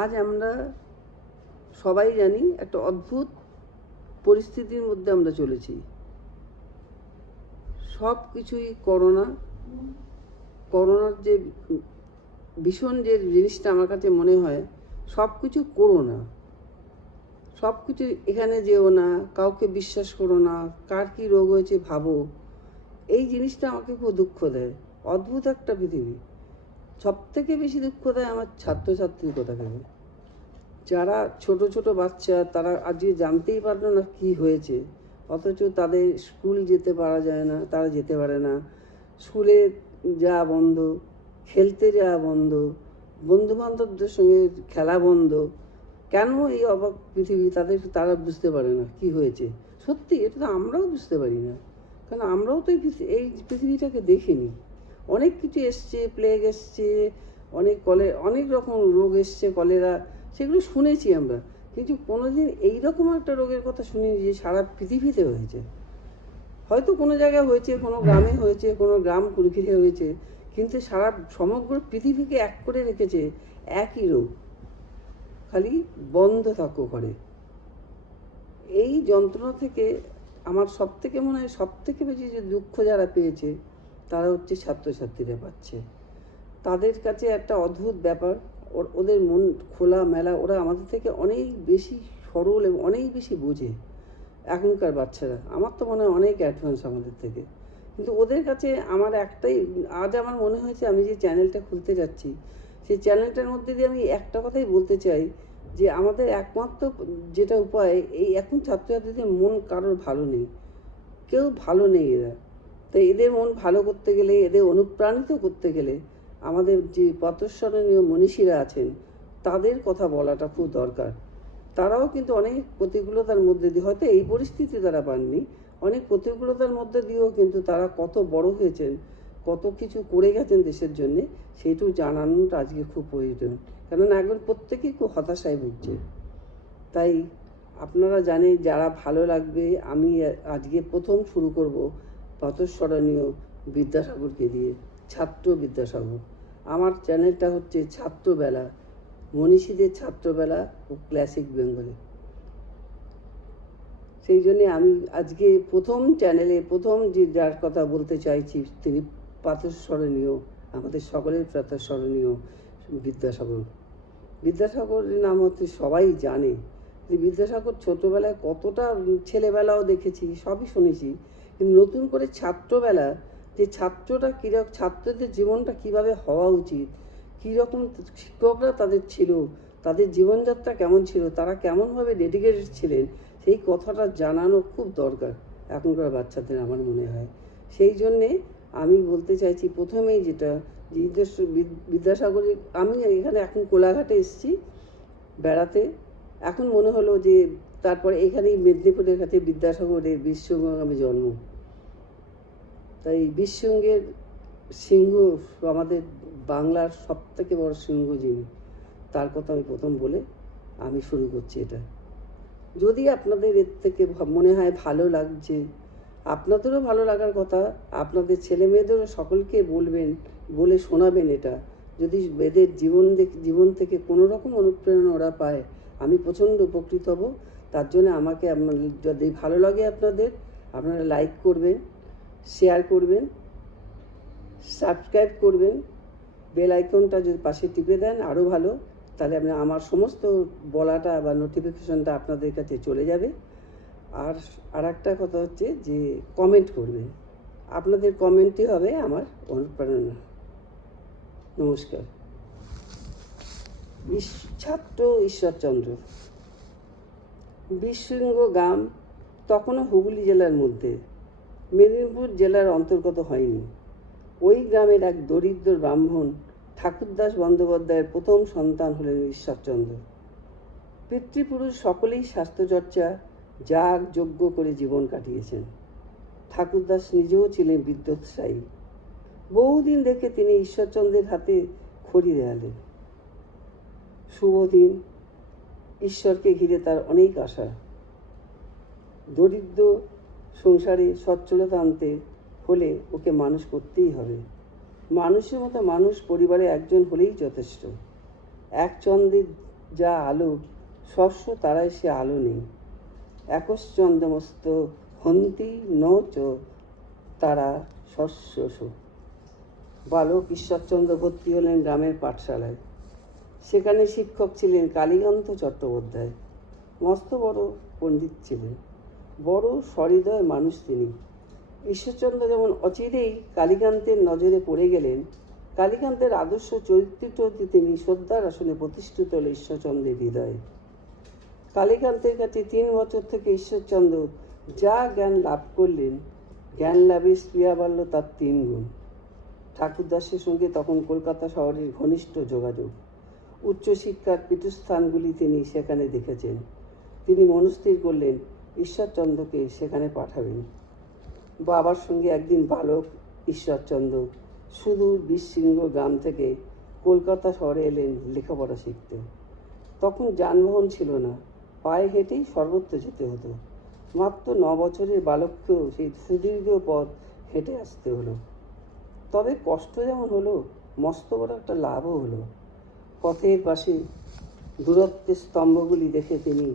আজ আমরা সবাই জানি একটা অদ্ভুত পরিস্থিতির মধ্যে আমরা চলেছি। সব কিছুই করোনার যে ভীষণ যে জিনিসটা আমার কাছে মনে হয়, সব কিছু করোনা, সব কিছু এখানে যেও না, কাউকে বিশ্বাস করো না, কার কী রোগ হয়েছে ভাবো। এই জিনিসটা আমাকে খুব দুঃখ দেয়। অদ্ভুত একটা পৃথিবী। সব থেকে বেশি দুঃখ দেয় আমার ছাত্রছাত্রীর কথা ভেবে। যারা ছোট ছোট বাচ্চা, তারা আজকে জানতেই পারলো না কি হয়েছে, অথচ তাদের স্কুল যেতে পারা যায় না, তারা যেতে পারে না, স্কুলে যাওয়া বন্ধ, খেলতে যাওয়া বন্ধ, বন্ধুবান্ধবদের সঙ্গে খেলা বন্ধ। কেন এই অবাক পৃথিবী, তারা বুঝতে পারে না কি হয়েছে। সত্যি এটা তো আমরাও বুঝতে পারি না, কারণ আমরাও তো এই পৃথিবীটাকে দেখিনি। অনেক কিছু এসছে, প্লেগ এসছে, অনেক রকম রোগ এসছে, কলেরা, সেগুলো শুনেছি আমরা, কিন্তু কোনোদিন এইরকম একটা রোগের কথা শুনিনি যে সারা পৃথিবীতে হয়েছে। হয়তো কোনো জায়গায় হয়েছে, কোনো গ্রামে হয়েছে, কোনো গ্রাম ঘিরে হয়েছে, কিন্তু সমগ্র পৃথিবীকে এক করে রেখেছে একই রোগ, খালি বন্ধ থাকো ঘরে। এই যন্ত্রণা থেকে আমার মনে হয় সব থেকে বেশি যে দুঃখ যারা পেয়েছে, তারা হচ্ছে ছাত্রছাত্রীরা পাচ্ছে। তাদের কাছে একটা অদ্ভুত ব্যাপার, ওদের মন খোলা মেলা, ওরা আমাদের থেকে অনেক বেশি সরল এবং অনেক বেশি বোঝে এখনকার বাচ্চারা। আমার তো মনে হয় অনেক অ্যাডভান্স আমাদের থেকে। কিন্তু ওদের কাছে আজ আমার মনে হয়েছে, আমি যে চ্যানেলটা খুলতে যাচ্ছি, সেই চ্যানেলটার মধ্যে দিয়ে আমি একটা কথাই বলতে চাই, যে আমাদের একমাত্র যেটা উপায়, এখন ছাত্রছাত্রীদের মন কারোর ভালো নেই, কেউ ভালো নেই এরা। তাই এদের মন ভালো করতে গেলে, এদের অনুপ্রাণিত করতে গেলে, আমাদের যে প্রাতঃস্মরণীয় মনীষীরা আছেন, তাদের কথা বলাটা খুব দরকার। তারাও কিন্তু অনেক প্রতিকূলতার মধ্যে দিয়ে, হয়তো এই পরিস্থিতি তারা পাননি, অনেক প্রতিকূলতার মধ্যে দিয়েও কিন্তু তারা কত বড় হয়েছেন, কত কিছু করে গেছেন দেশের জন্যে, সেইটুকু জানানোটা আজকে খুব প্রয়োজন। কেননা এখন প্রত্যেকেই খুব হতাশায় ভুগছে। তাই আপনারা জানেন, যারা ভালো লাগবে, আমি আজকে প্রথম শুরু করব প্রাতঃস্মরণীয় বিদ্যাসাগরকে দিয়ে, ছাত্র বিদ্যাসাগর। আমার চ্যানেলটা হচ্ছে ছাত্রবেলা, মনীষীদের ছাত্রবেলা ও ক্লাসিক বেঙ্গলি। সেই জন্যে আমি আজকে প্রথম যার কথা বলতে চাইছি, তিনি প্রাতঃস্মরণীয়, আমাদের সকলের প্রাতঃস্মরণীয় বিদ্যাসাগরের নাম হচ্ছে সবাই জানে। বিদ্যাসাগর ছোটোবেলায় কতটা, ছেলেবেলাও দেখেছি, সবই শুনেছি, কিন্তু নতুন করে ছাত্রবেলা, যে ছাত্রটা কীরকম, ছাত্রদের জীবনটা কিভাবে হওয়া উচিত, কীরকম শিক্ষকরা তাদের ছিল, তাদের জীবনযাত্রা কেমন ছিল, তারা কেমনভাবে ডেডিকেটেড ছিলেন, সেই কথাটা জানানো খুব দরকার এখনকার বাচ্চাদের আমার মনে হয়। সেই জন্যে আমি বলতে চাইছি প্রথমেই যেটা, বিদ্যাসাগরের, আমি এখানে এখন কোলাঘাটে এসেছি বেড়াতে, এখন মনে হলো যে তারপরে এখানেই মেদিনীপুরের কাছে বিদ্যাসাগরের বিশ্বঙ্গমে জন্ম। তাই বিশ্বঙ্গের সিংহ, আমাদের বাংলার সবথেকে বড় সিংহ যিনি, তার কথা আমি প্রথম বলে আমি শুরু করছি এটা। যদি আপনাদের এর থেকে মনে হয় ভালো লাগছে, আপনাদেরও ভালো লাগার কথা, আপনাদের ছেলে মেয়েদেরও সকলকে বলে শোনাবেন এটা। যদি এদের জীবন থেকে কোনো রকম অনুপ্রেরণা ওরা পায়, আমি প্রচণ্ড উপকৃত হব। তার জন্য আমাকে যদি ভালো লাগে আপনারা লাইক করবেন, শেয়ার করবেন, সাবস্ক্রাইব করবেন, বেল আইকনটা যদি পাশে টিপে দেন আরও ভালো, তাহলে আমার সমস্ত বলাটা বা নোটিফিকেশনটা আপনাদের কাছে চলে যাবে। আর একটা কথা হচ্ছে যে কমেন্ট করবেন, আপনাদের কমেন্টই হবে আমার অনুপ্রেরণা। নমস্কার। ছাত্র ঈশ্বরচন্দ্র। বিশ্বঙ্গ গ্রাম তখনও হুগলি জেলার মধ্যে, মেদিনীপুর জেলার অন্তর্গত হয়নি। ওই গ্রামের এক দরিদ্র ব্রাহ্মণ ঠাকুরদাস বন্দ্যোপাধ্যায়ের প্রথম সন্তান হলেন ঈশ্বরচন্দ্র। পিতৃপুরুষ সকলেই স্বাস্থ্যচর্চা, যাগ যজ্ঞ করে জীবন কাটিয়েছেন। ঠাকুরদাস নিজেও ছিলেন বিদ্যোৎসাহী। বহুদিন দেখে তিনি ঈশ্বরচন্দ্রের হাতে খড়ি দেয়ালেন। শুভদিন, ঈশ্বরকে ঘিরে তার অনেক আশা। দরিদ্র সংসারে সচ্ছলতা আনতে হলে ওকে মানুষ করতেই হবে। মানুষের মতো মানুষ পরিবারে একজন হলেই যথেষ্ট। এক চন্দ্রের যা আলো, শস্য তারাই সে আলো নেই। একশ্চন্দ্রমস্ত হন্তি ন চ তারা শস্য। বালক ঈশ্বরচন্দ্র ভর্তি হলেন গ্রামের পাঠশালায়। সেখানে শিক্ষক ছিলেন কালীকান্ত চট্টোপাধ্যায়। মস্ত বড় পণ্ডিত ছিলেন, বড় সহৃদয় মানুষ তিনি। ঈশ্বরচন্দ্র যেমন অচিরেই কালীকান্তের নজরে পড়ে গেলেন, কালীকান্তের আদর্শ চরিত্রটি তিনি শ্রদ্ধার আসনে প্রতিষ্ঠিত হল ঈশ্বরচন্দ্রের হৃদয়ে। কালীকান্তের কাছে 3 বছর থেকে ঈশ্বরচন্দ্র যা জ্ঞান লাভ করলেন, জ্ঞান লাভের স্পৃহা বাড়ল তার 3 গুণ। ঠাকুরদাসের সঙ্গে তখন কলকাতা শহরের ঘনিষ্ঠ যোগাযোগ। উচ্চশিক্ষার পীঠস্থানগুলি তিনি সেখানে দেখেছেন। তিনি মনস্থির করলেন ঈশ্বরচন্দ্রকে সেখানে পাঠাবেন। বাবার সঙ্গে একদিন বালক ঈশ্বরচন্দ্র সুদূর বীরসিংহ গ্রাম থেকে কলকাতা শহরে এলেন লেখাপড়া শিখতে। তখন যানবাহন ছিল না, পায়ে হেঁটেই সর্বত্র যেতে হতো। মাত্র 9 বছরের বালককেও সেই সুদীর্ঘ পথ হেঁটে আসতে হলো। তবে কষ্ট যেমন হলো, মস্ত বড় একটা লাভও হলো। পথের পাশে দূরত্বের স্তম্ভগুলি দেখে তিনি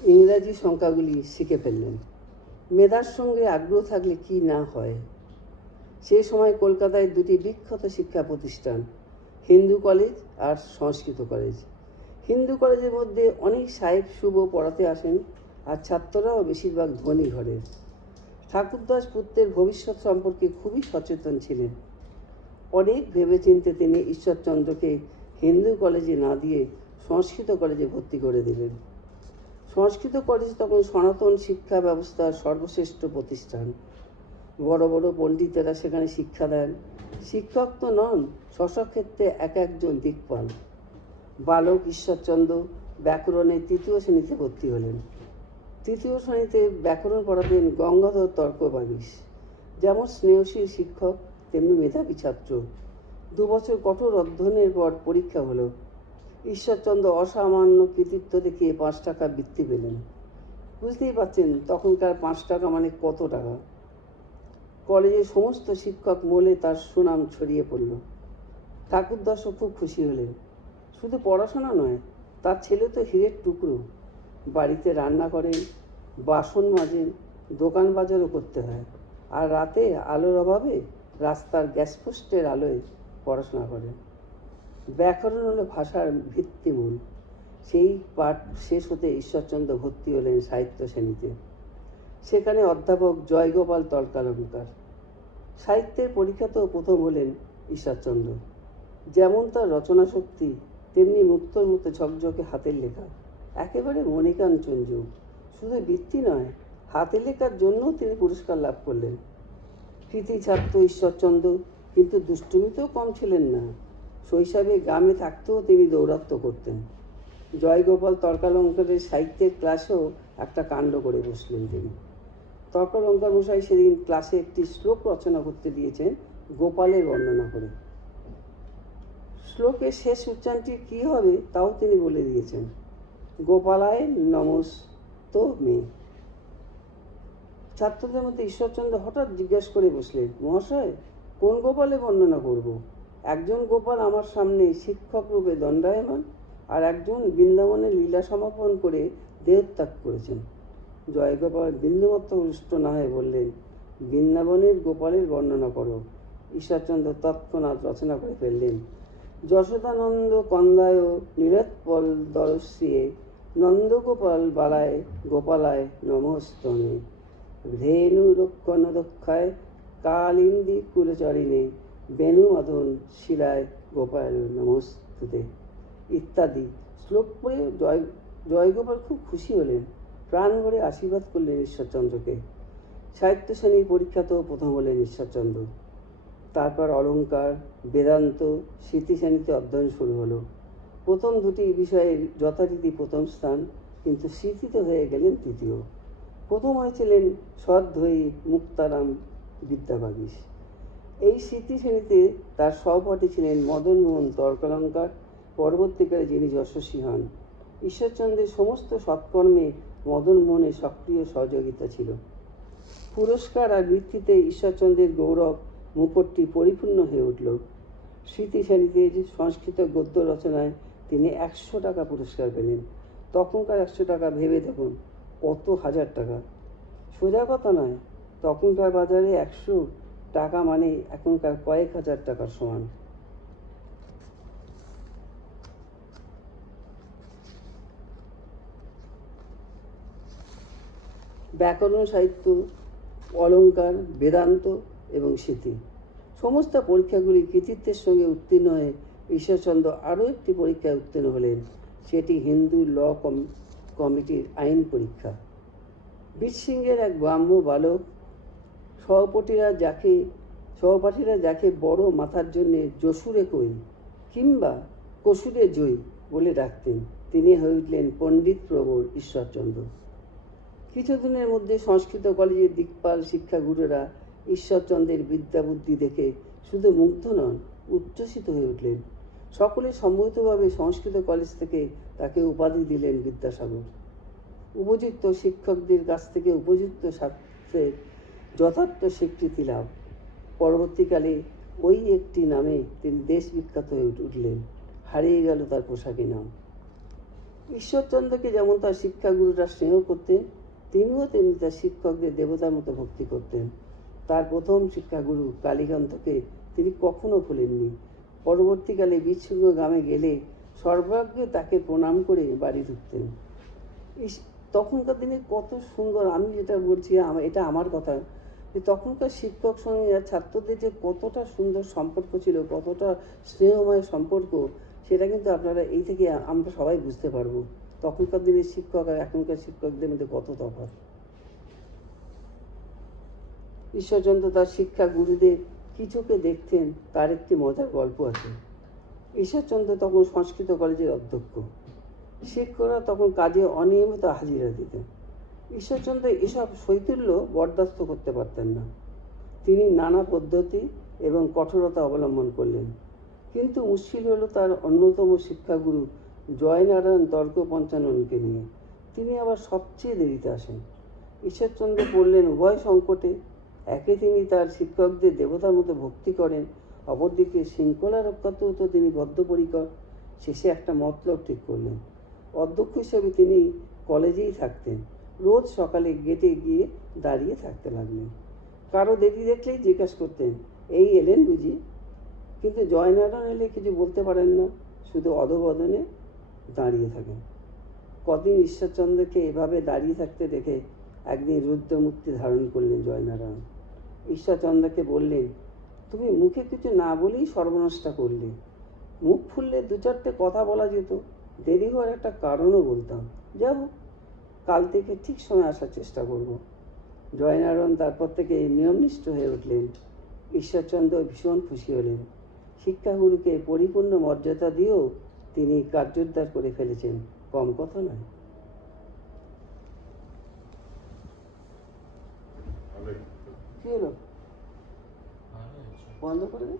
ইংরাজি সংখ্যাগুলি শিখে ফেললেন। মেধার সঙ্গে আগ্রহ থাকলে কি না হয়। সে সময় কলকাতায় 2টি বিখ্যাত শিক্ষা প্রতিষ্ঠান, হিন্দু কলেজ আর সংস্কৃত কলেজ। হিন্দু কলেজের মধ্যে অনেক সাহেব শুভ পড়াতে আসেন, আর ছাত্ররাও বেশিরভাগ ধনী ঘরের। ঠাকুরদাস পুত্রের ভবিষ্যৎ সম্পর্কে খুবই সচেতন ছিলেন। অনেক ভেবেচিন্তে তিনি ঈশ্বরচন্দ্রকে হিন্দু কলেজে না দিয়ে সংস্কৃত কলেজে ভর্তি করে দিলেন। সংস্কৃত কলেজ তখন সনাতন শিক্ষা ব্যবস্থার সর্বশ্রেষ্ঠ প্রতিষ্ঠান। বড় বড় পণ্ডিতেরা সেখানে শিক্ষা দেন। শিক্ষক তো নন, স্বস্বক্ষেত্রে এক একজন দিকপাল। বালক ঈশ্বরচন্দ্র ব্যাকরণে 3য় শ্রেণীতে ভর্তি হলেন। 3য় শ্রেণীতে ব্যাকরণ পড়াতেন গঙ্গাধর তর্কবাগীশ। যেমন স্নেহশীল শিক্ষক, তেমনি মেধাবী ছাত্র। 2 বছর কঠোর অধ্যয়নের পর পরীক্ষা হলো। ঈশ্বরচন্দ্র অসামান্য কৃতিত্ব দেখিয়ে 5 টাকা বৃত্তি পেলেন। বুঝতেই পারছেন তখনকার 5 টাকা মানে কত টাকা। কলেজের সমস্ত শিক্ষক মহলে তার সুনাম ছড়িয়ে পড়ল। ঠাকুরদাসও খুব খুশি হলেন। শুধু পড়াশোনা নয়, তার ছেলে তো হীরের টুকরো। বাড়িতে রান্না করেন, বাসন মাজেন, দোকান বাজারও করতে হয়। আর রাতে আলোর অভাবে রাস্তার গ্যাসপোস্টের আলোয় পড়াশোনা করেন। ব্যাকরণ হলো ভাষার ভিত্তিমূল। সেই পাঠ শেষ হতে ঈশ্বরচন্দ্র ভর্তি হলেন সাহিত্য শ্রেণীতে। সেখানে অধ্যাপক জয়গোপাল তর্কালঙ্কার। সাহিত্যের পরীক্ষাতেও প্রথম হলেন ঈশ্বরচন্দ্র। যেমন তার রচনা শক্তি, তেমনি মুক্তোর মতো ঝকঝকে হাতের লেখা, একেবারে মণিকাঞ্চন যুগ। শুধু বৃত্তি নয়, হাতের লেখার জন্য তিনি পুরস্কার লাভ করলেন। কৃতি ছাত্র ঈশ্বরচন্দ্র কিন্তু দুষ্টুমিতেও কম ছিলেন না। শৈশবে গ্রামে থাকতেও তিনি দৌরাত্ম্য করতেন। জয়গোপাল তর্কালঙ্কারের সাহিত্যের ক্লাসেও একটা কাণ্ড করে বসলেন তিনি। তর্কালঙ্কার মশাই সেদিন ক্লাসে একটি শ্লোক রচনা করতে দিয়েছেন গোপালের বর্ণনা করে। শ্লোকের শেষ উচ্চারণটি কী হবে তাও তিনি বলে দিয়েছেন, গোপালায় নমস্ত মে। ছাত্রদের মধ্যে ঈশ্বরচন্দ্র হঠাৎ জিজ্ঞাসা করে বসলেন, মহাশয় কোন গোপালে বর্ণনা করব? একজন গোপাল আমার সামনে শিক্ষক রূপে দণ্ডায়মান, আর একজন বৃন্দাবনে লীলা সমাপন করে দেহত্যাগ করেছেন। জয়গোপাল বিন্দুমাত্র রুষ্ট না হয়ে বললেন, বৃন্দাবনের গোপালের বর্ণনা করো। ঈশ্বরচন্দ্র তৎক্ষণাৎ রচনা করে ফেললেন, যশোদানন্দ কন্দায় নীলোৎপল দরশ্রিয়ে নন্দগোপাল বালায় গোপালায় নমস্তমে ধেনু রক্ষণ দক্ষায় কালিন্দী কুলচরিণে বেণু মদন শিলায় গোপাল নমস্তুতে ইত্যাদি শ্লোক পড়ে জয়গোপাল খুব খুশি হলেন। প্রাণ ভরে আশীর্বাদ করলেন ঈশ্বরচন্দ্রকে। সাহিত্য শ্রেণীর পরীক্ষাতেও প্রথম হলেন ঈশ্বরচন্দ্র। তারপর অলঙ্কার, বেদান্ত, স্মৃতি শ্রেণীতে অধ্যয়ন শুরু হলো। প্রথম 2টি বিষয়ে যথারীতি প্রথম স্থান, কিন্তু স্মৃতিতে হয়ে গেলেন 3য়। প্রথম হয়েছিলেন সদ্বয়ী মুক্তারাম বিদ্যাবাগীশ। এই স্মৃতি শ্রেণীতে তার সহপাঠী ছিলেন মদনমোহন তর্কালঙ্কার, পরবর্তীকালে যিনি যশস্বী হন। ঈশ্বরচন্দ্রের সমস্ত সৎকর্মে মদনমোহনের সক্রিয় সহযোগিতা ছিল। পুরস্কার আর বৃত্তিতে ঈশ্বরচন্দ্রের গৌরব মুকুটটি পরিপূর্ণ হয়ে উঠল। স্মৃতি সারিতে সংস্কৃত গদ্য রচনায় তিনি 100 টাকা পুরস্কার পেলেন। তখনকার 100 টাকা ভেবে দেখুন কত হাজার টাকা। সোজা কথা নয়, তখনকার বাজারে 100 টাকা মানে এখনকার কয়েক হাজার টাকার সমান। ব্যাকরণ, সাহিত্য, অলঙ্কার, বেদান্ত এবং স্মৃতি সমস্ত পরীক্ষাগুলি কৃতিত্বের সঙ্গে উত্তীর্ণ হয়ে ঈশ্বরচন্দ্র আরও একটি পরীক্ষায় উত্তীর্ণ হলেন। সেটি হিন্দু ল কমিটির আইন পরীক্ষা। বীরসিংহের এক ব্রাহ্ম বালক সহপাঠীরা যাকে বড় মাথার জন্যে যশুরে কই কিংবা কসুরে জয়ী বলে ডাকতেন, তিনি হয়ে উঠলেন পণ্ডিত প্রবর ঈশ্বরচন্দ্র। কিছুদিনের মধ্যে সংস্কৃত কলেজের দিকপাল শিক্ষাগুরুরা ঈশ্বরচন্দ্রের বিদ্যাবুদ্ধি দেখে শুধু মুগ্ধ নন, উচ্ছ্বসিত হয়ে উঠলেন। সকলে সম্মিলিতভাবে সংস্কৃত কলেজ থেকে তাকে উপাধি দিলেন বিদ্যাসাগর। উপযুক্ত শিক্ষকদের কাছ থেকে উপযুক্ত ছাত্রের যথার্থ স্বীকৃতি লাভ। পরবর্তীকালে ওই একটি নামে তিনি দেশ বিখ্যাত হয়ে উঠলেন। হারিয়ে গেল তার পোশাকি নাম। ঈশ্বরচন্দ্রকে যেমন তার শিক্ষাগুরুরা স্নেহ করতেন, তিনিও তেমনি তার শিক্ষকদের দেবতার মতো ভক্তি করতেন। তার প্রথম শিক্ষাগুরু কালীকান্তকে তিনি কখনো ভুলেননি। পরবর্তীকালে বীরসিংহ গ্রামে গেলে সর্বাগ্রে তাকে প্রণাম করে বাড়ি ঢুকতেন। তখনকার দিনে কত সুন্দর, আমি যেটা বলছি এটা আমার কথা, যে তখনকার শিক্ষক সঙ্গে ছাত্রদের যে কতটা সুন্দর সম্পর্ক ছিল, কতটা স্নেহময় সম্পর্ক, সেটা কিন্তু আপনারা এই থেকে আমরা সবাই বুঝতে পারবো। তখনকার দিনের শিক্ষক আর এখনকার শিক্ষকদের মধ্যে কত তফাৎ। ঈশ্বরচন্দ্র তার শিক্ষা গুরুদের কি চোখে দেখতেন তার একটি মজার গল্প আছে। ঈশ্বরচন্দ্র তখন সংস্কৃত কলেজের অধ্যক্ষ। শিক্ষকরা তখন কাজে অনিয়মিত হাজিরা দিতেন। ঈশ্বরচন্দ্র এসব শৈথিল্য বরদাস্ত করতে পারতেন না। তিনি নানা পদ্ধতি এবং কঠোরতা অবলম্বন করলেন। কিন্তু মুশকিল হলো তার অন্যতম শিক্ষাগুরু জয়নারায়ণ তর্ক পঞ্চাননকে নিয়ে। তিনি আবার সবচেয়ে দেরিতে আসেন। ঈশ্বরচন্দ্র পড়লেন উভয় সংকটে। একে তিনি তার শিক্ষকদের দেবতার মতো ভক্তি করেন, অপরদিকে শৃঙ্খলা রক্ষাতেও তো তিনি বদ্ধপরিকর। শেষে একটা মতলব ঠিক করলেন। অধ্যক্ষ হিসেবে তিনি কলেজেই থাকতেন। রোজ সকালে গেটে গিয়ে দাঁড়িয়ে থাকতে লাগলেন। কারো দেরি দেখলেই জিজ্ঞাসা করতেন, এই এলেন বুঝি? কিন্তু জয়নারায়ণ এলে কিছু বলতে পারেন না, শুধু অধবদনে দাঁড়িয়ে থাকেন। কদিন ঈশ্বরচন্দ্রকে এভাবে দাঁড়িয়ে থাকতে দেখে একদিন রুদ্রমূর্তি ধারণ করলেন জয়নারায়ণ। ঈশ্বরচন্দ্রকে বললেন, তুমি মুখে কিছু না বলেই সর্বনাশটা করলে। মুখ খুললে 2-4টে কথা বলা যেত, দেরি হওয়ার একটা কারণও বলতাম। যা হোক, কাল থেকে ঠিক সময় আসার চেষ্টা করব। জয়নারায়ণ তারপর থেকে নিয়মনিষ্ঠ হয়ে উঠলেন। ঈশ্বরচন্দ্র ভীষণ খুশি হলেন। শিক্ষাগুরুকে পরিপূর্ণ মর্যাদা দিয়েও তিনি কার্যোদ্ধার করে ফেলেছেন, কম কথা নয়। কি হলো, বন্ধ করে দে।